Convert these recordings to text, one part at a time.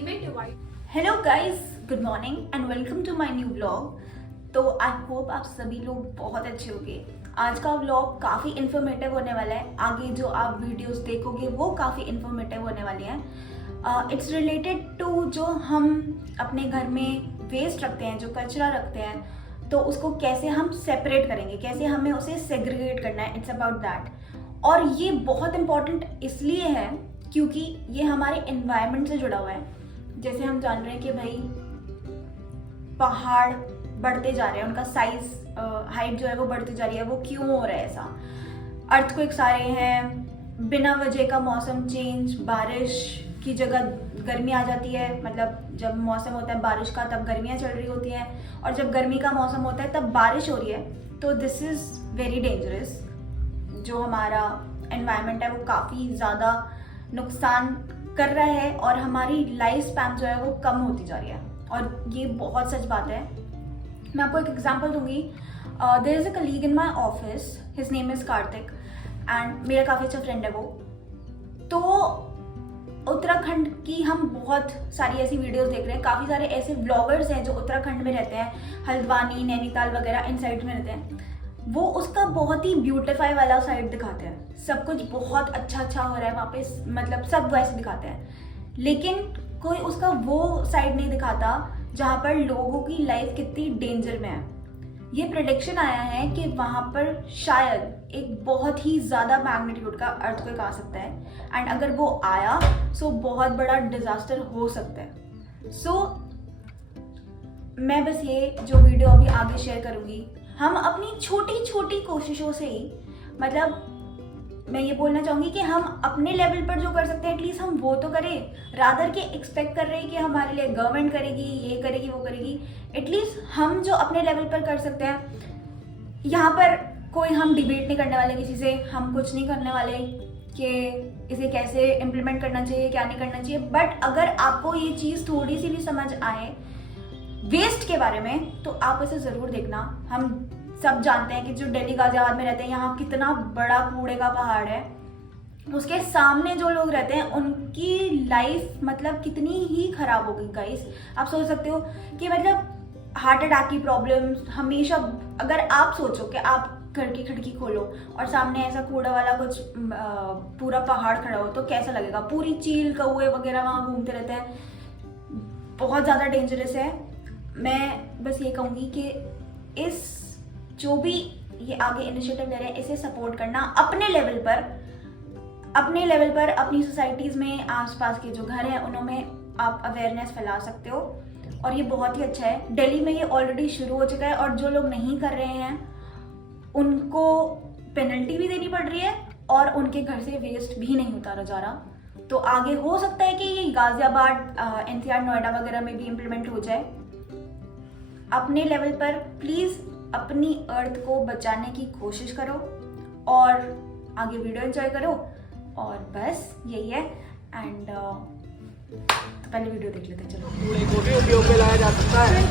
Hello guys, good morning and welcome to my new vlog. तो I hope आप सभी लोग बहुत अच्छे होंगे। आज का व्लॉग काफ़ी इन्फॉर्मेटिव होने वाला है। आगे जो आप वीडियोस देखोगे वो काफ़ी इन्फॉर्मेटिव होने वाली हैं। इट्स रिलेटेड टू जो हम अपने घर में वेस्ट रखते हैं, जो कचरा रखते हैं, तो उसको कैसे हम सेपरेट करेंगे, कैसे हमें उसे सेग्रीगेट करना है। It's about that. और ये बहुत इम्पॉर्टेंट इसलिए है क्योंकि ये हमारे एनवायरनमेंट से जुड़ा हुआ है। जैसे हम जान रहे हैं कि भाई पहाड़ बढ़ते जा रहे हैं, उनका साइज हाइट जो है वो बढ़ती जा रही है। वो क्यों हो रहा है ऐसा? अर्थक्वेक सारे हैं, बिना वजह का मौसम चेंज, बारिश की जगह गर्मी आ जाती है। मतलब जब मौसम होता है बारिश का तब गर्मियाँ चल रही होती हैं, और जब गर्मी का मौसम होता है तब बारिश हो रही है। तो दिस इज़ वेरी डेंजरस। जो हमारा एनवायरनमेंट है वो काफ़ी ज़्यादा नुकसान कर रहा है और हमारी लाइफ स्पैन जो है वो कम होती जा रही है। और ये बहुत सच बात है। मैं आपको एक एग्जांपल दूंगी। There is a colleague in my office, his name is Karthik, and मेरा काफ़ी अच्छा फ्रेंड है वो। तो उत्तराखंड की हम बहुत सारी ऐसी वीडियोस देख रहे हैं। काफ़ी सारे ऐसे ब्लॉगर्स हैं जो उत्तराखंड में रहते हैं, हल्द्वानी, नैनीताल वगैरह इन साइड में रहते हैं। वो उसका बहुत ही ब्यूटीफाई वाला साइड दिखाते हैं। सब कुछ बहुत अच्छा हो रहा है वहाँ पे, मतलब सब वैसे दिखाते हैं। लेकिन कोई उसका वो साइड नहीं दिखाता जहाँ पर लोगों की लाइफ कितनी डेंजर में है। ये प्रेडिक्शन आया है कि वहाँ पर शायद एक बहुत ही ज़्यादा मैग्नीट्यूड का अर्थक्वेक आ सकता है, एंड अगर वो आया सो बहुत बड़ा डिजास्टर हो सकता है। सो मैं बस ये जो वीडियो अभी आगे शेयर करूँगी, हम अपनी छोटी छोटी कोशिशों से ही, मतलब मैं ये बोलना चाहूँगी कि हम अपने लेवल पर जो कर सकते हैं एटलीस्ट हम वो तो करें, रादर के एक्सपेक्ट कर रहे हैं कि हमारे लिए गवर्नमेंट करेगी, ये करेगी, वो करेगी। एटलीस्ट हम जो अपने लेवल पर कर सकते हैं, यहाँ पर कोई हम डिबेट नहीं करने वाले किसी से, हम कुछ नहीं करने वाले कि इसे कैसे इम्प्लीमेंट करना चाहिए, क्या नहीं करना चाहिए। बट अगर आपको ये चीज़ थोड़ी सी भी समझ आए वेस्ट के बारे में, तो आप इसे ज़रूर देखना। हम सब जानते हैं कि जो दिल्ली गाजियाबाद में रहते हैं, यहाँ कितना बड़ा कूड़े का पहाड़ है। उसके सामने जो लोग रहते हैं उनकी लाइफ मतलब कितनी ही खराब हो गई गाइस। आप सोच सकते हो कि मतलब हार्ट अटैक की प्रॉब्लम हमेशा, अगर आप सोचो कि आप घर की खिड़की खोलो और सामने ऐसा कूड़ा वाला कुछ पूरा पहाड़ खड़ा हो तो कैसा लगेगा? पूरी चील कौए वगैरह वहाँ घूमते रहते हैं। बहुत ज़्यादा डेंजरस है। मैं बस ये कहूँगी कि इस जो भी ये आगे इनिशिएटिव ले रहे हैं इसे सपोर्ट करना अपने लेवल पर अपनी सोसाइटीज़ में, आसपास के जो घर हैं उनमें आप अवेयरनेस फैला सकते हो। और ये बहुत ही अच्छा है। दिल्ली में ये ऑलरेडी शुरू हो चुका है, और जो लोग नहीं कर रहे हैं उनको पेनल्टी भी देनी पड़ रही है और उनके घर से वेस्ट भी नहीं उतारा जा रहा। तो आगे हो सकता है कि ये गाजियाबाद, NCR, नोएडा वगैरह में भी इम्प्लीमेंट हो जाए। अपने लेवल पर प्लीज़ अपनी अर्थ को बचाने की कोशिश करो और आगे वीडियो एंजॉय करो। और बस यही है। एंड तो पहले वीडियो देख लेते हैं। चलो, कूड़े को भी उपयोग में लाया जा सकता है।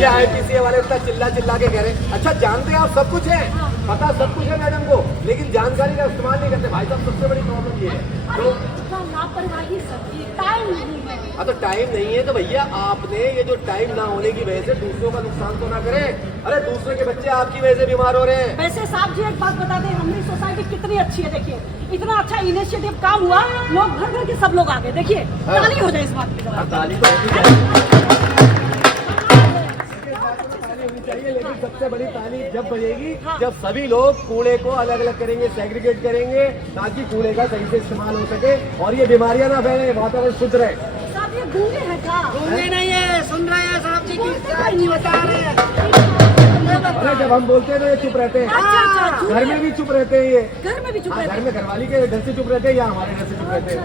ये IPCA वाले इतना चिल्ला के कह रहे हैं। अच्छा, जानते हैं आप सब कुछ है, पता सब कुछ है मैडम को, लेकिन जानकारी का इस्तेमाल नहीं करते। भाई साहब, सबसे बड़ी प्रॉब्लम ये है। तो लापरवाही सबकी, टाइम नहीं है। तो टाइम नहीं है तो भैया आपने ये जो टाइम ना होने की वजह से दूसरों का नुकसान तो ना करें। अरे दूसरे के बच्चे आपकी वजह से बीमार हो रहे हैं। वैसे साहब जी एक बात बता दें, हमारी सोसाइटी कितनी अच्छी है। देखिए इतना अच्छा इनिशिएटिव काम हुआ, लोग घर घर के सब लोग आ गए। देखिए ताली हो जाए इस बात की। ताली तो होनी चाहिए, लेकिन सबसे बड़ी ताली जब बजेगी जब सभी लोग कूड़े को अलग अलग करेंगे, सेग्रीगेट करेंगे, ताकि कूड़े का सही से इस्तेमाल हो सके और ये बीमारियां ना फैले, वातावरण शुद्ध रहे। साहब ये गूंगे हैं क्या? गूंगे नहीं है, सुन रहे हैं साहब जी की, नहीं बता रहे हैं। अरे जब हम बोलते हैं तो ये चुप रहते हैं। अच्छा, घर में भी चुप रहते हैं। ये घर में भी चुप घर में घरवाली के घर से चुप रहते हैं या हमारे घर से चुप रहते हैं।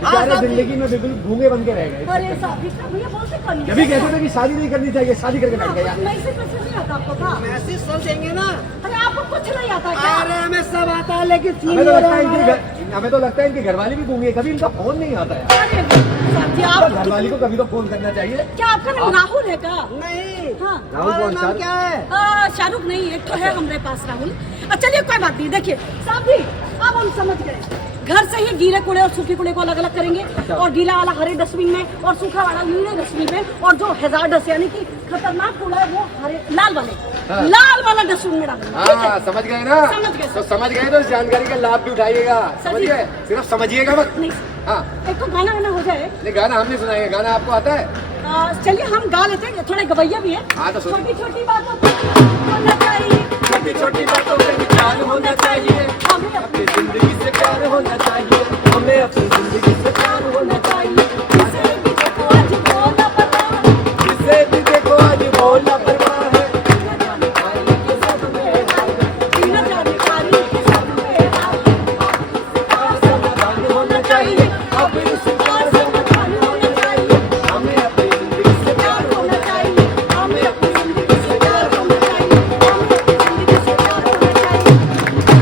बेचारे जिंदगी में बिल्कुल गूंगे बन के रह गए। अरे साहब इतना भैया बोलते कौन? जब भी कहते थे कि शादी नहीं करनी चाहिए, शादी करके बैठ गए यार। मैसेज नहीं आता आपको क्या? मैसेज सुन देंगे ना। अरे आपको कुछ नहीं आता क्या? अरे हमें सब आता है, लेकिन हमें तो लगता है इनके घरवाली भी गूंगे, कभी इनका फोन नहीं आता है। अरे साहब जी आप घरवाली को कभी तो फोन करना चाहिए। क्या आपका नाम राहुल है क्या? नहीं। हाँ, राहुल नाम क्या है? शाहरुख नहीं, एक तो है हमारे पास राहुल। चलिए कोई बात नहीं। देखिए साहब जी अब हम समझ गए। घर से ही गीले कूड़े और सूखे कूड़े को अलग अलग करेंगे और गीला वाला हरे डस्टबिन में और सूखा वाला नीले डस्टबिन में, और जो हैजार्डस यानी कि खतरनाक कूड़ा है वो हरे लाल वाला डस्टबिन में डालेंगे। ठीक है? हाँ, समझ गए ना? समझ गए। तो समझ गए तो इस जानकारी का लाभ भी उठाइएगा। समझ गए? सिर्फ समझिएगा मत। नहीं, हाँ, एक तो गाना हो जाए। नहीं गाना हम नहीं सुनाएंगे, गाना आपको आता है? चलिए हम गा लेते हैं, थोड़े गवैया भी है। हाँ, तो छोटी छोटी बातों पे होना चाहिए, छोटी छोटी बातों पे विचार होना चाहिए, हमें अपनी जिंदगी से प्यार होना चाहिए, हमें अपनी जिंदगी से प्यार होना चाहिए। जिसे भी देखो आज बोलना पता है, जिसे भी देखो आज बोलना परवाह है, बिना जानकारी के सब में हाय, बिना जानकारी के सब में हाय। समाधान होना चाहिए, अब इस बार समाधान होना चाहिए, हमें अपनी जिंदगी से प्यार होना चाहिए, हमें अपनी जिंदगी से प्यार होना चाहिए, हमें अपनी जिंदगी से प्यार होना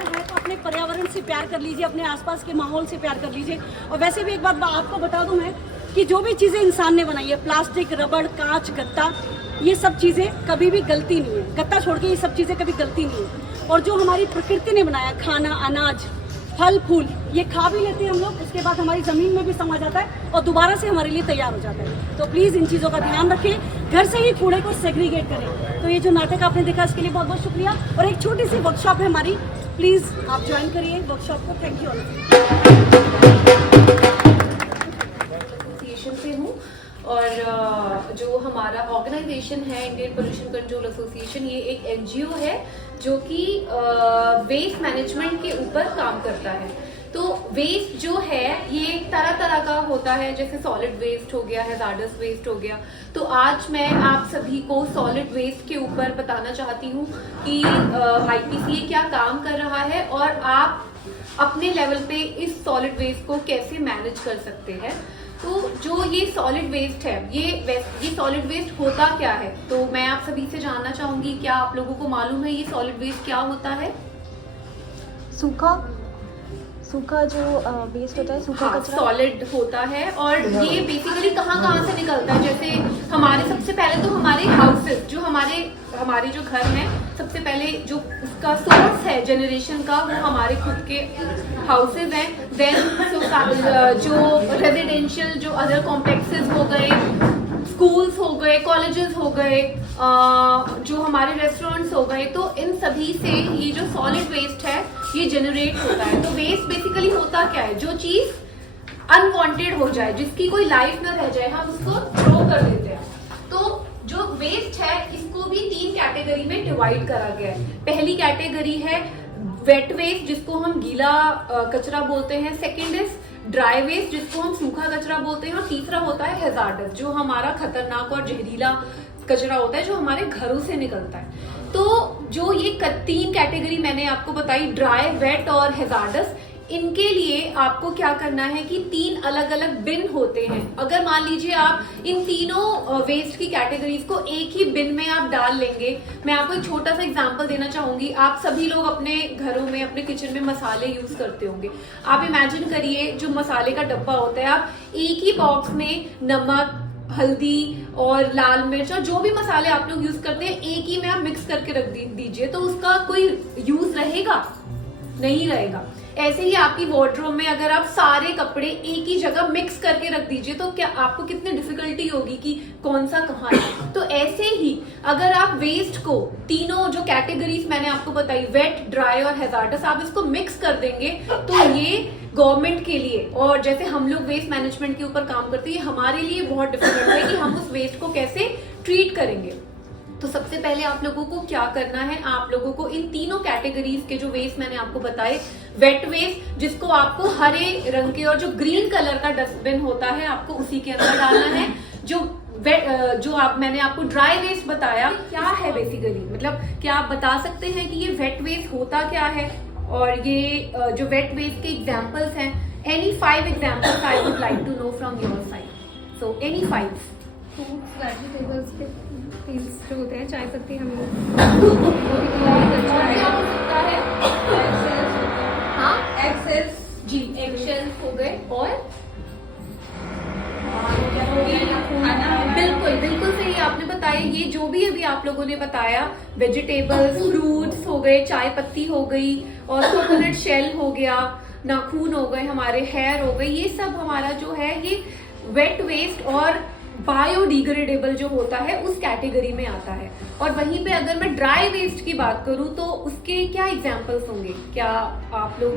चाहिए। तो अपने पर्यावरण से प्यार कर लीजिए, अपने आसपास के माहौल से प्यार कर लीजिए। और वैसे भी एक बात आपको बता दूं मैं कि जो भी चीज़ें इंसान ने बनाई है, प्लास्टिक, रबड़, कांच, गत्ता, ये सब चीज़ें कभी भी गलती नहीं है। गत्ता छोड़ के ये सब चीज़ें कभी गलती नहीं है। और जो हमारी प्रकृति ने बनाया, खाना, अनाज, फल फूल, ये खा भी लेते हैं हम लोग, उसके बाद हमारी ज़मीन में भी समा जाता है और दोबारा से हमारे लिए तैयार हो जाता है। तो प्लीज़ इन चीज़ों का ध्यान रखें, घर से ही कूड़े को सेग्रीगेट करें। तो ये जो नाटक आपने देखा इसके लिए बहुत बहुत शुक्रिया। और एक छोटी सी वर्कशॉप है हमारी, प्लीज़ आप ज्वाइन करिए वर्कशॉप को। Thank you all. एसोसिएशन से हूँ और जो हमारा ऑर्गेनाइजेशन है इंडियन पोल्यूशन कंट्रोल एसोसिएशन, ये एक एनजीओ है जो कि वेस्ट मैनेजमेंट के ऊपर काम करता है। तो वेस्ट जो है ये तरह तरह का होता है, जैसे सॉलिड वेस्ट हो गया, हैजार्डस वेस्ट हो गया। तो आज मैं आप सभी को सॉलिड वेस्ट के ऊपर बताना चाहती हूँ कि आईपीसीए क्या काम कर रहा है और आप अपने लेवल पे इस सॉलिड वेस्ट को कैसे मैनेज कर सकते हैं। तो जो ये सॉलिड वेस्ट है, ये सॉलिड वेस्ट होता क्या है, तो मैं आप सभी से जानना चाहूंगी, क्या आप लोगों को मालूम है ये सॉलिड वेस्ट क्या होता है? सूखा जो वेस्ट होता है, सूखा कचरा सॉलिड होता है। और ये बेसिकली कहाँ से निकलता है, जैसे हमारे सबसे पहले तो हमारे हाउसेस, जो हमारे जो घर हैं, सबसे पहले जो उसका सोर्स है जनरेशन का वो हमारे खुद के हाउसेस हैं। देन जो रेजिडेंशियल जो अदर कॉम्प्लेक्सेस हो गए, स्कूल्स हो गए, कॉलेजेस हो गए, जो हमारे रेस्टोरेंट्स हो गए, तो इन सभी से ये जो सॉलिड वेस्ट है ये जनरेट होता है। तो वेस्ट बेसिकली होता क्या है, जो चीज अनवांटेड हो जाए, जिसकी कोई लाइफ ना रह जाए, हम उसको थ्रो कर देते हैं। तो जो वेस्ट है इसको भी 3 कैटेगरी में डिवाइड करा गया है। पहली कैटेगरी है वेट वेस्ट, जिसको हम गीला कचरा बोलते हैं। सेकेंड इज ड्राई वेस्ट, जिसको हम सूखा कचरा बोलते हैं। और तीसरा होता है हैजार्डस, जो हमारा खतरनाक और जहरीला कचरा होता है, जो हमारे घरों से निकलता है। तो जो ये 3 कैटेगरी मैंने आपको बताई, ड्राई, वेट और हैजार्डस, इनके लिए आपको क्या करना है कि 3 अलग अलग बिन होते हैं। अगर मान लीजिए आप इन तीनों वेस्ट की कैटेगरीज को एक ही बिन में आप डाल लेंगे। मैं आपको एक छोटा सा एग्जांपल देना चाहूंगी। आप सभी लोग अपने घरों में, अपने किचन में मसाले यूज करते होंगे। आप इमेजिन करिए जो मसाले का डब्बा होता है, आप एक ही बॉक्स में नमक, हल्दी और लाल मिर्च और जो भी मसाले आप लोग यूज करते हैं एक ही में आप मिक्स करके रख दीजिए, तो उसका कोई यूज रहेगा? नहीं रहेगा। ऐसे ही आपकी वार्डरोब में अगर आप सारे कपड़े एक ही जगह मिक्स करके रख दीजिए, तो क्या आपको कितनी डिफिकल्टी होगी कि कौन सा कहाँ है। तो ऐसे ही अगर आप वेस्ट को, तीनों जो कैटेगरीज मैंने आपको बताई, वेट, ड्राई और हैजार्डस, आप इसको मिक्स कर देंगे, तो ये गवर्नमेंट के लिए, और जैसे हम लोग वेस्ट मैनेजमेंट के ऊपर काम करते हैं, हमारे लिए बहुत डिफिकल्ट है कि हम उस वेस्ट को कैसे ट्रीट करेंगे। तो सबसे पहले आप लोगों को क्या करना है, आप लोगों को इन तीनों कैटेगरीज के जो वेस्ट मैंने आपको बताए, वेट वेस्ट जिसको आपको हरे रंग के और जो ग्रीन कलर का डस्टबिन होता है आपको उसी के अंदर डालना है। जो मैंने आपको ड्राई वेस्ट बताया, क्या है बेसिकली, मतलब क्या आप बता सकते हैं कि ये वेट वेस्ट होता क्या है? और ये जो वेट वेस्ट के एग्जाम्पल्स हैं, any 5 examples I would like to know from your side. So any 5। Fruits, vegetables के पील्स जो होते हैं, चाय पत्ती, हम लोग क्या हो सकता है? हाँ, एक्सेस जी, एगशेल्स हो गए। और बिल्कुल सही आपने बताया। ये जो भी अभी आप लोगों ने बताया, वेजिटेबल्स, फ्रूट्स हो गए, चाय पत्ती हो गई, और कोकोनट शेल हो गया, नाखून हो गए, हमारे हेयर हो गए, ये सब हमारा जो है ये वेट वेस्ट और बायोडिग्रेडेबल जो होता है उस कैटेगरी में आता है। और वहीं पे अगर मैं ड्राई वेस्ट की बात करूं तो उसके क्या एग्जांपल्स होंगे, क्या आप लोग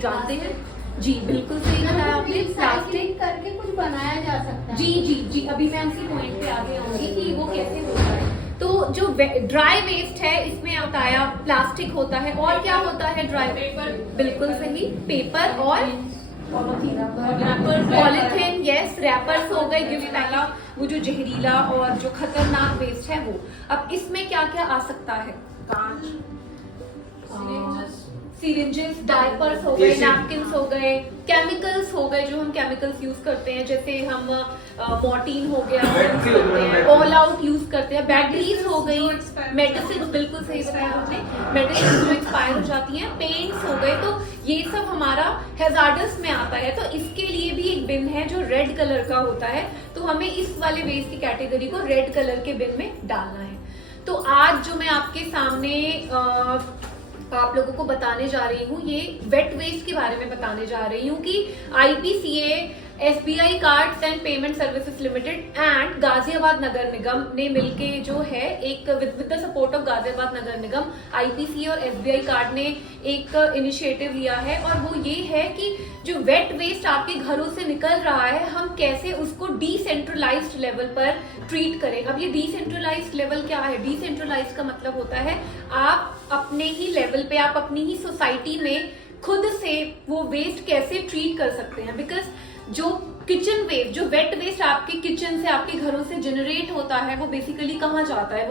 जानते हैं? जी बिल्कुल सही बताया आपने, प्लास्टिक करके कुछ बनाया जा सकता है। जी जी जी, अभी मैं उसी पॉइंट पे आगे आऊंगी कि वो कैसे होता है। तो जो ड्राई वेस्ट है इसमें बताया प्लास्टिक होता है, और क्या होता है ड्राई? पेपर, बिल्कुल सही, पेपर और पॉलिथीन, यस, रैपर्स हो गए, गिफ्ट पैला, वो जो जहरीला और जो खतरनाक वेस्ट है वो। अब इसमें क्या क्या आ सकता है? कांच, सिरिंजेस, डायपर्स हो गए, नैपकिन्स हो गए, केमिकल्स हो गए जो हम केमिकल्स यूज करते हैं, जैसे हम मॉर्टिन हो गया, ऑल आउट यूज करते हैं, बैटरीज हो गई, मेडिसिन, बिल्कुल सही बताया आपने, मेडिसिन जो एक्सपायर हो जाती हैं, पेंट्स हो गए, तो ये सब हमारा हैजार्डस में आता है। तो इसके लिए भी एक बिन है जो रेड कलर का होता है, तो हमें इस वाले वेस्ट की कैटेगरी को रेड कलर के बिन में डालना है। तो आज जो मैं आपके सामने आप लोगों को बताने जा रही हूँ, ये वेट वेस्ट के बारे में बताने जा रही हूँ कि IPCA, SBI cards and payment services limited and Ghaziabad Nagar Nigam ने मिलके जो है एक with the support of Ghaziabad Nagar Nigam, IPCA और SBI कार्ड ने एक इनिशिएटिव लिया है, और वो ये है कि जो वेट वेस्ट आपके घरों से निकल रहा है हम कैसे उसको डिसेंट्रलाइज्ड लेवल पर ट्रीट करें। अब ये डिसेंट्रलाइज्ड लेवल क्या है? डिसेंट्रलाइज्ड का मतलब होता है आप अपने ही लेवल पे, आप अपनी ही सोसाइटी में खुद से वो वेस्ट कैसे ट्रीट कर सकते हैं। बिकॉज जो किचन वेस्ट, जो वेट वेस्ट आपके किचन से, आपके घरों से जनरेट होता है, वो बेसिकली कहाँ जाता है?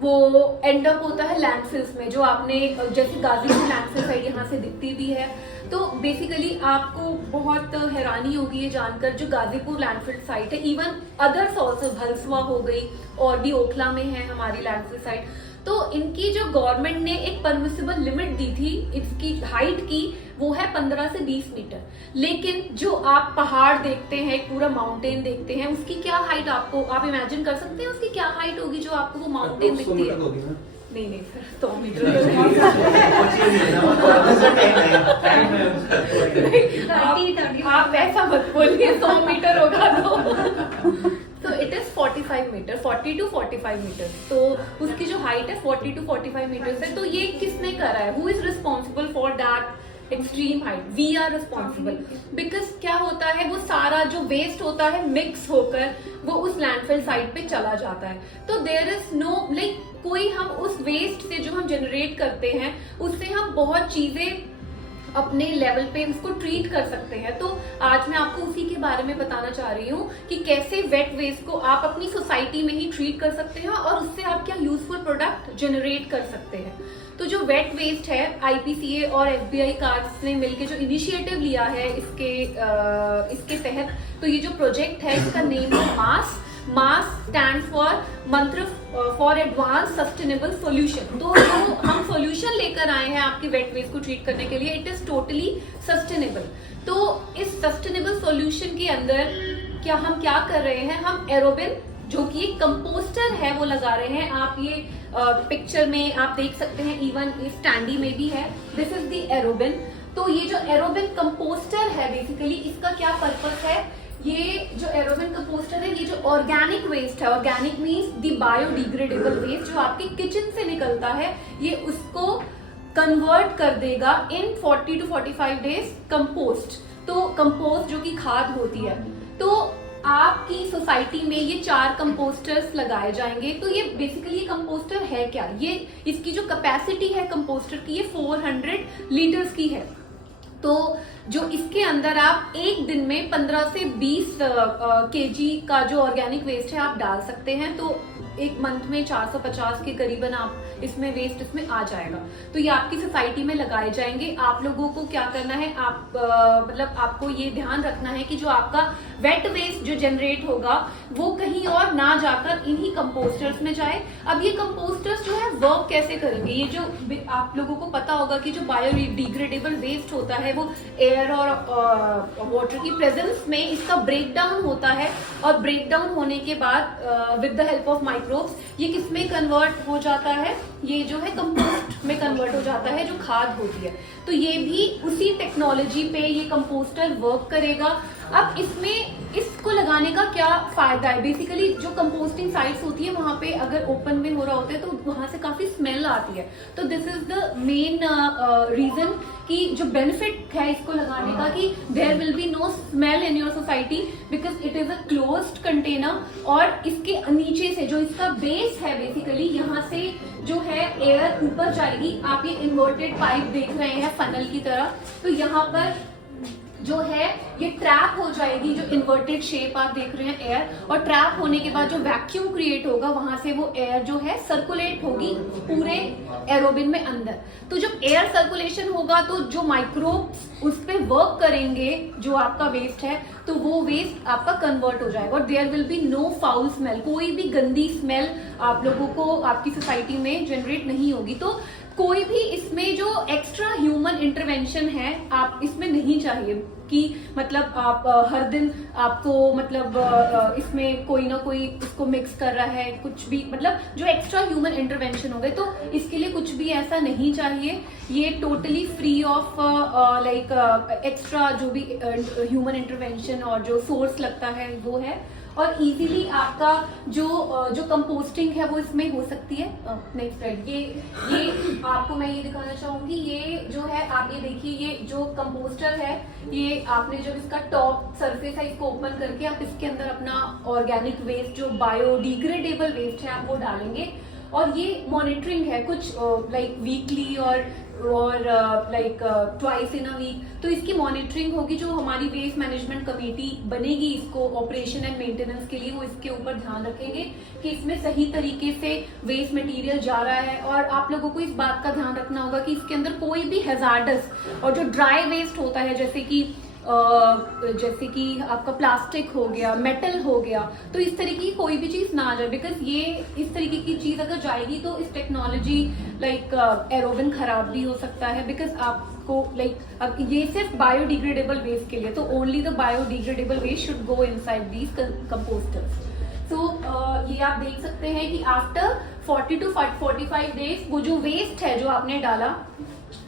वो एंड अप होता है लैंडफिल्स में, जो आपने जैसे गाजीपुर लैंडफिल साइड यहाँ से दिखती भी है। तो बेसिकली आपको बहुत हैरानी होगी ये जानकर, जो गाजीपुर लैंडफिल साइट है, इवन अदर्स ऑल्सो, भलसवा हो गई और भी ओखला में है हमारी लैंडफिल साइट, तो इनकी जो गवर्नमेंट ने एक परमिसिबल लिमिट दी थी इसकी हाइट की, वो है 15 से 20 मीटर। लेकिन जो आप पहाड़ देखते हैं, पूरा माउंटेन देखते हैं, उसकी क्या हाइट आपको, आप इमेजिन कर सकते हैं उसकी क्या हाइट होगी जो आपको वो माउंटेन दिखती है? नहीं सर, 100 मीटर आप वैसा मत बोलिए, 100 मीटर होगा तो it is 45 metre, 40 to 45 metre. तो उसकी जो हाइट है 40 to 45 मीटर है। तो ये किसने करा है? Who is responsible for that extreme height? We are responsible. Because क्या होता है, वो सारा जो वेस्ट होता है मिक्स होकर वो उस लैंडफिल साइट पे चला जाता है। तो देयर इज नो लाइक कोई, हम उस वेस्ट से जो हम जनरेट करते हैं उससे हम बहुत चीजें अपने लेवल पे उसको ट्रीट कर सकते हैं। तो आज मैं आपको उसी के बारे में बताना चाह रही हूँ कि कैसे वेट वेस्ट को आप अपनी सोसाइटी में ही ट्रीट कर सकते हैं और उससे आप क्या यूजफुल प्रोडक्ट जनरेट कर सकते हैं। तो जो वेट वेस्ट है, IPCA और SBI कार्ड्स ने मिलकर जो इनिशिएटिव लिया है इसके तहत, तो ये जो प्रोजेक्ट है इसका नेम है मास स्टैंड फॉर मंत्र फॉर एडवांस सस्टेनेबल सॉल्यूशन। तो जो हम सॉल्यूशन लेकर आए हैं आपके वेट वेस्ट को ट्रीट करने के लिए, इट इज टोटली सस्टेनेबल। तो इस सस्टेनेबल सॉल्यूशन के अंदर हम क्या कर रहे हैं, हम एरोबिन जो कि एक कंपोस्टर है वो लगा रहे हैं। आप ये पिक्चर में आप देख सकते हैं, इवन इस स्टैंडी में भी है, दिस इज द एरोबिन। तो ये जो एरोबिन कंपोस्टर है बेसिकली इसका क्या पर्पस है, ये जो एरोबिन कंपोस्टर है, ये जो ऑर्गेनिक वेस्ट है, organic means the biodegradable waste जो आपके किचन से निकलता है, ये उसको कन्वर्ट कर देगा इन 40 to 45 डेज कंपोस्ट। तो कंपोस्ट जो कि खाद होती है, तो आपकी सोसाइटी में ये 4 कंपोस्टर्स लगाए जाएंगे। तो ये बेसिकली ये कंपोस्टर है क्या, ये इसकी जो कैपेसिटी है कंपोस्टर की, ये 400 लीटर्स की है। तो जो इसके अंदर आप एक दिन में 15 से 20 kg का जो ऑर्गेनिक वेस्ट है आप डाल सकते हैं। तो एक मंथ में 450 के करीबन आप इसमें वेस्ट इसमें आ जाएगा। तो ये आपकी सोसाइटी में लगाए जाएंगे। आप लोगों को क्या करना है, आप मतलब आपको ये ध्यान रखना है कि जो आपका वेट वेस्ट जो जनरेट होगा वो कहीं और ना जाकर इन्हीं कंपोस्टर्स में जाए। अब ये कंपोस्टर्स जो है वर्क कैसे करेंगे, ये जो आप लोगों को पता होगा कि जो बायोडिग्रेडेबल वेस्ट होता है वो एयर और वाटर की प्रेजेंस में इसका ब्रेकडाउन होता है, और ब्रेकडाउन होने के बाद with the help of microbes ये किसमें कन्वर्ट हो जाता है, ये जो है कंपोस्ट में कन्वर्ट हो जाता है जो खाद होती है। तो ये भी उसी टेक्नोलॉजी पे ये कंपोस्टर वर्क करेगा। अब इसमें इसको लगाने का क्या फायदा है, बेसिकली जो कंपोस्टिंग साइट्स होती है वहां पे अगर ओपन में हो रहा होता है तो वहां से काफी स्मेल आती है। तो this is the main reason कि जो बेनिफिट है इसको लगाने का कि there will be no smell in your society because it is a closed container. और इसके नीचे से जो इसका बेस है बेसिकली यहाँ से जो है एयर ऊपर जाएगी। आप ये इन्वर्टेड पाइप देख रहे हैं फनल की तरह, तो यहाँ पर जो है ये ट्रैप हो जाएगी, जो इन्वर्टेड शेप आप देख रहे हैं एयर, और ट्रैप होने के बाद जो वैक्यूम क्रिएट होगा वहां से वो एयर जो है सर्कुलेट होगी पूरे एरोबिन में अंदर। तो जब एयर सर्कुलेशन होगा तो जो माइक्रोब्स उस पे वर्क करेंगे जो आपका वेस्ट है, तो वो वेस्ट आपका कन्वर्ट हो जाएगा और there will be no foul smell, कोई भी गंदी स्मेल आप लोगों को आपकी सोसाइटी में जनरेट नहीं होगी। तो कोई भी इसमें जो एक्स्ट्रा ह्यूमन इंटरवेंशन है आप इसमें नहीं चाहिए कि मतलब आप हर दिन आपको मतलब इसमें कोई ना कोई इसको मिक्स कर रहा है, कुछ भी मतलब जो एक्स्ट्रा ह्यूमन इंटरवेंशन हो गए, तो इसके लिए कुछ भी ऐसा नहीं चाहिए। ये totally free of like extra जो भी ह्यूमन इंटरवेंशन और जो सोर्स लगता है वो है। और इजीली आपका जो कंपोस्टिंग है वो इसमें हो सकती है। नेक्स्ट स्लाइड, ये आपको मैं ये दिखाना चाहूंगी। ये जो है आप ये देखिए, ये जो कंपोस्टर है ये आपने जब इसका टॉप सरफेस है इसको ओपन करके आप इसके अंदर अपना ऑर्गेनिक वेस्ट जो बायोडिग्रेडेबल वेस्ट है आप वो डालेंगे। और ये मॉनिटरिंग है कुछ लाइक वीकली और like twice in a week. तो इसकी मॉनिटरिंग होगी, जो हमारी वेस्ट मैनेजमेंट कमेटी बनेगी इसको ऑपरेशन एंड मेंटेनेंस के लिए, वो इसके ऊपर ध्यान रखेंगे कि इसमें सही तरीके से वेस्ट मटेरियल जा रहा है। और आप लोगों को इस बात का ध्यान रखना होगा कि इसके अंदर कोई भी हैजार्डस और जो ड्राई वेस्ट होता है जैसे कि आपका प्लास्टिक हो गया, मेटल हो गया, तो इस तरीके की कोई भी चीज ना आ जाए। बिकॉज ये इस तरीके की चीज अगर जाएगी तो इस टेक्नोलॉजी लाइक एरोबिन खराब भी हो सकता है। बिकॉज आपको लाइक अब ये सिर्फ बायोडिग्रेडेबल वेस्ट के लिए, तो only the biodegradable waste should go inside these composters. So ये आप देख सकते हैं कि आफ्टर 40 to 45 डेज वो जो वेस्ट है जो आपने डाला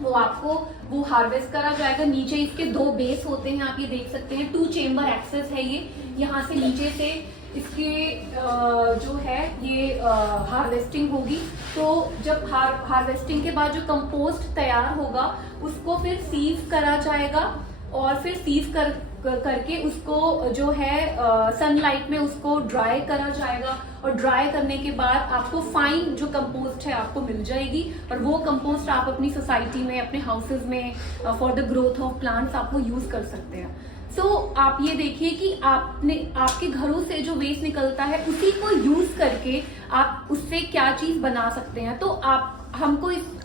वो आपको वो हार्वेस्ट करा जाएगा। नीचे इसके 2 बेस होते हैं, आप ये देख सकते हैं, 2 चेम्बर एक्सेस है ये। यहाँ से नीचे से इसके जो है ये हार्वेस्टिंग होगी। तो जब हार्वेस्टिंग के बाद जो कंपोस्ट तैयार होगा उसको फिर सीव करा जाएगा और फिर सीव करके उसको जो है सनलाइट में उसको ड्राई करा जाएगा। और ड्राई करने के बाद आपको फाइन जो कंपोस्ट है आपको मिल जाएगी और वो कंपोस्ट आप अपनी सोसाइटी में, अपने हाउसेज में for the growth of plants आप वो यूज कर सकते हैं। सो आप ये देखिए कि आपके घरों से जो वेस्ट निकलता है उसी को यूज करके आप उससे क्या चीज बना सकते हैं। तो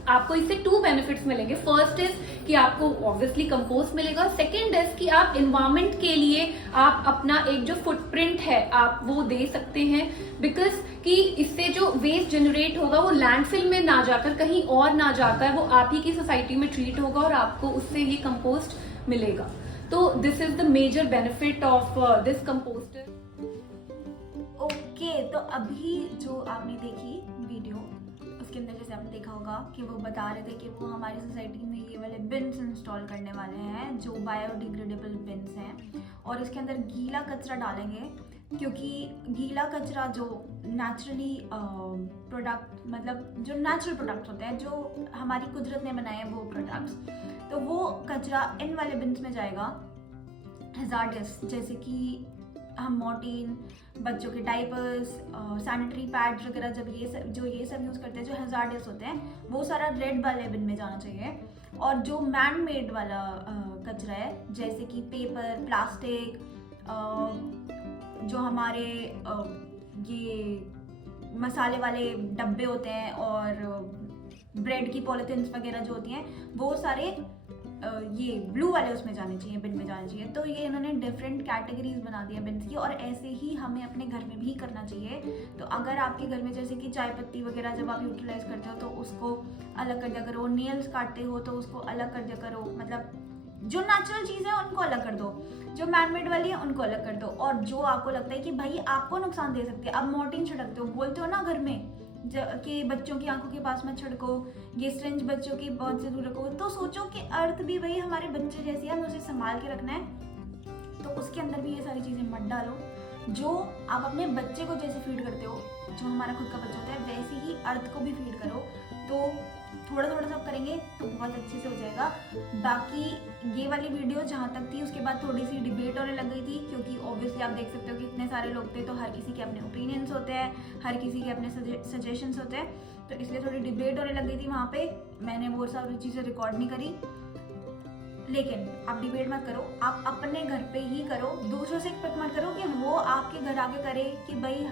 आपको इससे 2 बेनिफिट्स मिलेंगे। फर्स्ट इज कि आपको ऑब्वियसली कंपोस्ट मिलेगा। सेकंड इज कि आप एनवायरनमेंट के लिए आप अपना एक जो फुटप्रिंट है आप वो दे सकते हैं। बिकॉज कि इससे जो वेस्ट जनरेट होगा वो लैंडफिल में ना जाकर, कहीं और ना जाकर, वो आप ही की सोसाइटी में ट्रीट होगा और आपको उससे ये कंपोस्ट मिलेगा। तो this is the major benefit of this composter. Okay, तो अभी जो आपने देखी वीडियो उसके अंदर जैसे आपने देखा होगा कि वो बता रहे थे कि वो हमारी सोसाइटी में ये वाले बिन्स इंस्टॉल करने वाले हैं जो बायोडिग्रेडेबल बिन्स हैं। और इसके अंदर गीला कचरा डालेंगे क्योंकि गीला कचरा जो नेचुरली प्रोडक्ट मतलब जो नेचुरल प्रोडक्ट्स होते हैं जो हमारी कुदरत ने बनाए हैं वो प्रोडक्ट्स, तो वो कचरा इन वाले बिन्स में जाएगा। हैजार्डस जैसे कि हम मॉर्टिन, बच्चों के डाइपर्स, सैनिटरी पैड्स वगैरह जब ये सब यूज़ करते हैं जो हैजार्डस होते हैं वो सारा रेड वाले बिन में जाना चाहिए। और जो मैन मेड वाला कचरा है जैसे कि पेपर, प्लास्टिक, जो हमारे ये मसाले वाले डब्बे होते हैं और ब्रेड की पॉलिथीन्स वगैरह जो होती हैं वो सारे ये ब्लू वाले उसमें जाने चाहिए, बिन में जाने चाहिए। तो ये इन्होंने डिफरेंट कैटेगरीज बना दिया बिन्स की और ऐसे ही हमें अपने घर में भी करना चाहिए। तो अगर आपके घर में जैसे कि चाय पत्ती वगैरह जब आप यूटिलाइज करते हो तो उसको अलग कर दिया करो, नेल्स काटते हो तो उसको अलग कर दिया करो, मतलब जो नेचुरल चीज़ है उनको अलग कर दो, जो मैनमेड वाली है उनको अलग कर दो। और जो आपको लगता है कि भाई आपको नुकसान दे सकती है, अब मॉर्टिन छिड़कते हो, बोलते हो ना घर में कि बच्चों की आंखों के पास मत छिड़को, ये सिरिंज बच्चों की बहुत से दूर रखो, तो सोचो कि अर्थ भी भाई हमारे बच्चे जैसी है, हमें उसे संभाल के रखना है, तो उसके अंदर भी ये सारी चीज़ें मत डालो। जो आप अपने बच्चे को जैसे फीड करते हो, जो हमारा खुद का बच्चा होता है, वैसे ही अर्थ को भी फीड करो। तो थोड़ा थोड़ा सब करेंगे तो बहुत अच्छे से हो जाएगा। बाकी ये वाली वीडियो जहाँ तक थी, उसके बाद थोड़ी सी डिबेट होने लग गई थी, क्योंकि ऑब्वियसली आप देख सकते हो कि इतने सारे लोग थे, तो हर किसी के अपने ओपिनियंस होते हैं, हर किसी के अपने सजेशंस होते हैं, तो इसलिए थोड़ी डिबेट होने लग गई थी वहाँ पे। मैंने वो सारी चीज़ें रिकॉर्ड नहीं करी, लेकिन आप डिबेट मत करो, आप अपने घर पे ही करो, दूसरों से एक्सपेक्ट मत करो कि वो आपके घर आके करे कि भाई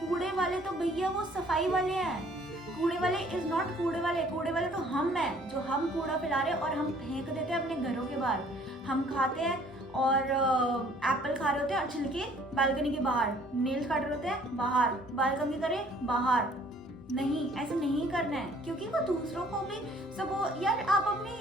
कूड़े वाले तो भैया वो सफाई वाले हैं, कूड़े वाले इज नॉट कूड़े वाले तो हम हैं, जो हम कूड़ा फैला रहे हैं और हम फेंक देते हैं अपने घरों के बाहर। हम खाते हैं और एप्पल खा रहे होते हैं और छिलके बालकनी के बाहर, नेल्स काट रहे होते हैं बाहर, बाल कंघी करें बाहर। नहीं, ऐसे नहीं करना है, क्योंकि वो दूसरों को भी सब यार आप अपनी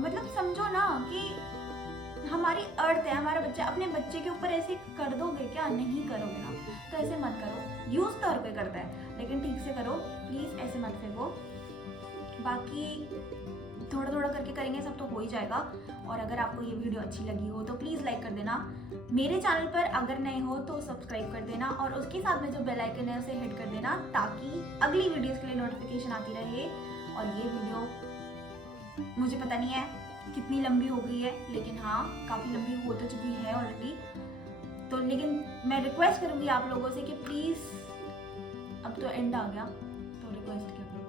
मतलब समझो ना कि हमारी अर्थ है, हमारा बच्चा, अपने बच्चे के ऊपर ऐसे कर दोगे क्या? नहीं करोगे ना, तो ऐसे मत करो। यूज तो हर कोई करता है, लेकिन ठीक से करो प्लीज, ऐसे मत फेंको। बाकी थोड़ा थोड़ा करके करेंगे सब तो हो ही जाएगा। और अगर आपको ये वीडियो अच्छी लगी हो तो प्लीज़ लाइक कर देना, मेरे चैनल पर अगर नए हो तो सब्सक्राइब कर देना, और उसके साथ में जो बेल आइकन है उसे हिट कर देना, ताकि अगली वीडियोस के लिए नोटिफिकेशन आती रहे। और ये वीडियो मुझे पता नहीं है कितनी लंबी हो गई है, लेकिन हाँ काफ़ी लंबी हो तो चुकी है ऑलरेडी, तो लेकिन मैं रिक्वेस्ट करूँगी आप लोगों से कि प्लीज़, अब तो एंड आ गया तो रिक्वेस्ट क्या करूँ,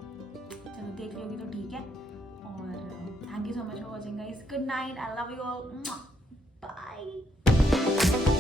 चलो देख लोगी तो ठीक है। और thank you so much for watching guys, good night, I love you all, bye.